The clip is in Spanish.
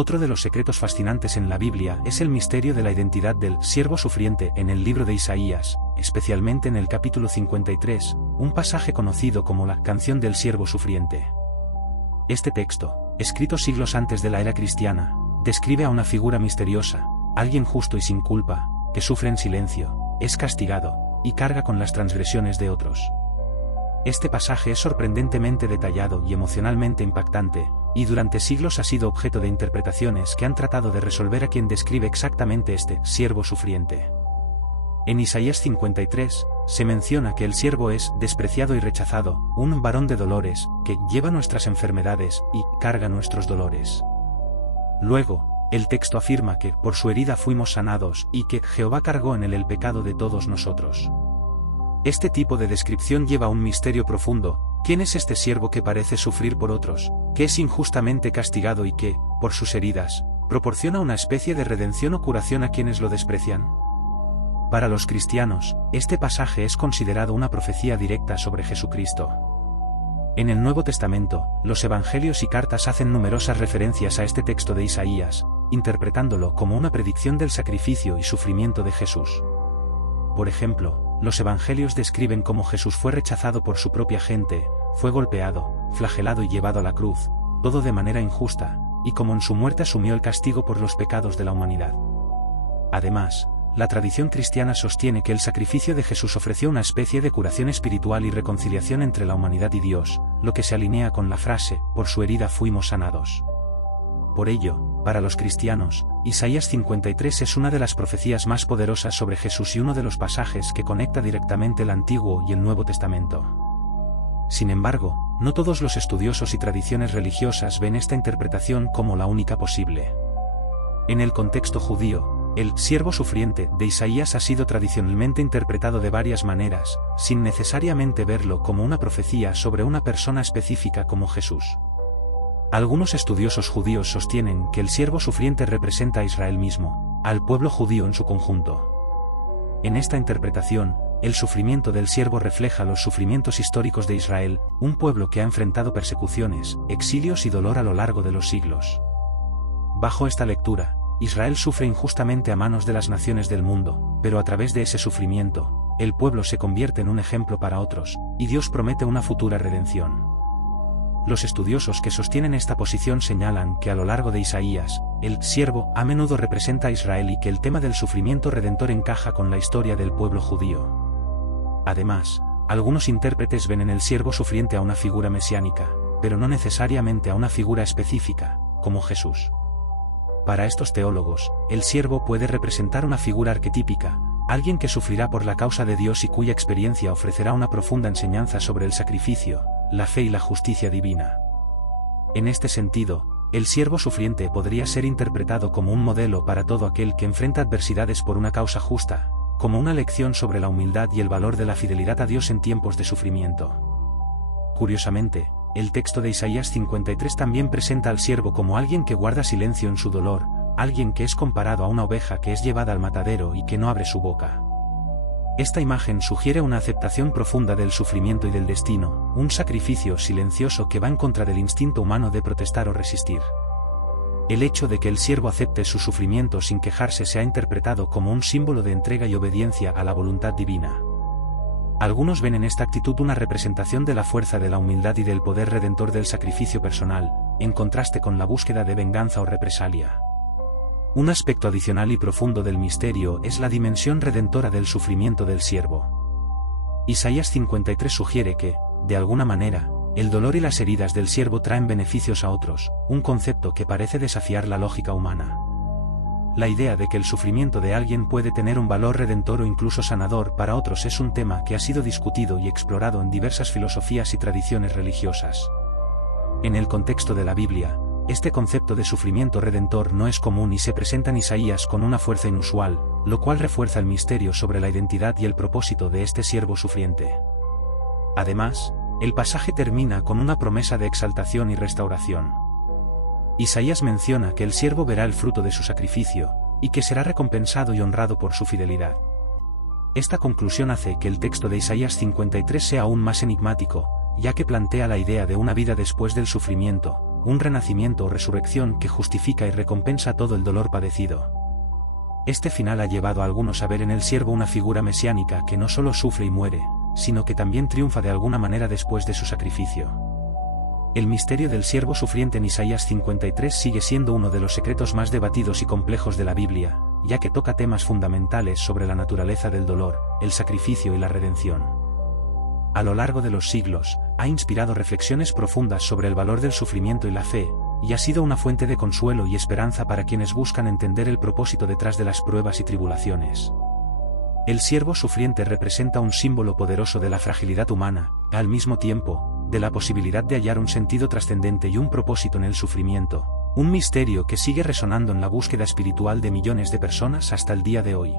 Otro de los secretos fascinantes en la Biblia es el misterio de la identidad del siervo sufriente en el libro de Isaías, especialmente en el capítulo 53, un pasaje conocido como la canción del siervo sufriente. Este texto, escrito siglos antes de la era cristiana, describe a una figura misteriosa, alguien justo y sin culpa, que sufre en silencio, es castigado, y carga con las transgresiones de otros. Este pasaje es sorprendentemente detallado y emocionalmente impactante, y durante siglos ha sido objeto de interpretaciones que han tratado de resolver a quien describe exactamente este siervo sufriente. En Isaías 53, se menciona que el siervo es despreciado y rechazado, un varón de dolores, que lleva nuestras enfermedades y carga nuestros dolores. Luego, el texto afirma que por su herida fuimos sanados y que Jehová cargó en él el pecado de todos nosotros. Este tipo de descripción lleva a un misterio profundo. ¿Quién es este siervo que parece sufrir por otros, que es injustamente castigado y que, por sus heridas, proporciona una especie de redención o curación a quienes lo desprecian? Para los cristianos, este pasaje es considerado una profecía directa sobre Jesucristo. En el Nuevo Testamento, los evangelios y cartas hacen numerosas referencias a este texto de Isaías, interpretándolo como una predicción del sacrificio y sufrimiento de Jesús. Por ejemplo, los evangelios describen cómo Jesús fue rechazado por su propia gente, fue golpeado, flagelado y llevado a la cruz, todo de manera injusta, y cómo en su muerte asumió el castigo por los pecados de la humanidad. Además, la tradición cristiana sostiene que el sacrificio de Jesús ofreció una especie de curación espiritual y reconciliación entre la humanidad y Dios, lo que se alinea con la frase, por su herida fuimos sanados. Por ello, para los cristianos, Isaías 53 es una de las profecías más poderosas sobre Jesús y uno de los pasajes que conecta directamente el Antiguo y el Nuevo Testamento. Sin embargo, no todos los estudiosos y tradiciones religiosas ven esta interpretación como la única posible. En el contexto judío, el siervo sufriente de Isaías ha sido tradicionalmente interpretado de varias maneras, sin necesariamente verlo como una profecía sobre una persona específica como Jesús. Algunos estudiosos judíos sostienen que el siervo sufriente representa a Israel mismo, al pueblo judío en su conjunto. En esta interpretación, el sufrimiento del siervo refleja los sufrimientos históricos de Israel, un pueblo que ha enfrentado persecuciones, exilios y dolor a lo largo de los siglos. Bajo esta lectura, Israel sufre injustamente a manos de las naciones del mundo, pero a través de ese sufrimiento, el pueblo se convierte en un ejemplo para otros, y Dios promete una futura redención. Los estudiosos que sostienen esta posición señalan que a lo largo de Isaías, el siervo a menudo representa a Israel y que el tema del sufrimiento redentor encaja con la historia del pueblo judío. Además, algunos intérpretes ven en el siervo sufriente a una figura mesiánica, pero no necesariamente a una figura específica, como Jesús. Para estos teólogos, el siervo puede representar una figura arquetípica, alguien que sufrirá por la causa de Dios y cuya experiencia ofrecerá una profunda enseñanza sobre el sacrificio, la fe y la justicia divina. En este sentido, el siervo sufriente podría ser interpretado como un modelo para todo aquel que enfrenta adversidades por una causa justa, como una lección sobre la humildad y el valor de la fidelidad a Dios en tiempos de sufrimiento. Curiosamente, el texto de Isaías 53 también presenta al siervo como alguien que guarda silencio en su dolor, alguien que es comparado a una oveja que es llevada al matadero y que no abre su boca. Esta imagen sugiere una aceptación profunda del sufrimiento y del destino, un sacrificio silencioso que va en contra del instinto humano de protestar o resistir. El hecho de que el siervo acepte su sufrimiento sin quejarse se ha interpretado como un símbolo de entrega y obediencia a la voluntad divina. Algunos ven en esta actitud una representación de la fuerza de la humildad y del poder redentor del sacrificio personal, en contraste con la búsqueda de venganza o represalia. Un aspecto adicional y profundo del misterio es la dimensión redentora del sufrimiento del siervo. Isaías 53 sugiere que, de alguna manera, el dolor y las heridas del siervo traen beneficios a otros, un concepto que parece desafiar la lógica humana. La idea de que el sufrimiento de alguien puede tener un valor redentor o incluso sanador para otros es un tema que ha sido discutido y explorado en diversas filosofías y tradiciones religiosas. En el contexto de la Biblia, este concepto de sufrimiento redentor no es común y se presenta en Isaías con una fuerza inusual, lo cual refuerza el misterio sobre la identidad y el propósito de este siervo sufriente. Además, el pasaje termina con una promesa de exaltación y restauración. Isaías menciona que el siervo verá el fruto de su sacrificio, y que será recompensado y honrado por su fidelidad. Esta conclusión hace que el texto de Isaías 53 sea aún más enigmático, ya que plantea la idea de una vida después del sufrimiento, un renacimiento o resurrección que justifica y recompensa todo el dolor padecido. Este final ha llevado a algunos a ver en el siervo una figura mesiánica que no solo sufre y muere, sino que también triunfa de alguna manera después de su sacrificio. El misterio del siervo sufriente en Isaías 53 sigue siendo uno de los secretos más debatidos y complejos de la Biblia, ya que toca temas fundamentales sobre la naturaleza del dolor, el sacrificio y la redención. A lo largo de los siglos, ha inspirado reflexiones profundas sobre el valor del sufrimiento y la fe, y ha sido una fuente de consuelo y esperanza para quienes buscan entender el propósito detrás de las pruebas y tribulaciones. El siervo sufriente representa un símbolo poderoso de la fragilidad humana, al mismo tiempo, de la posibilidad de hallar un sentido trascendente y un propósito en el sufrimiento, un misterio que sigue resonando en la búsqueda espiritual de millones de personas hasta el día de hoy.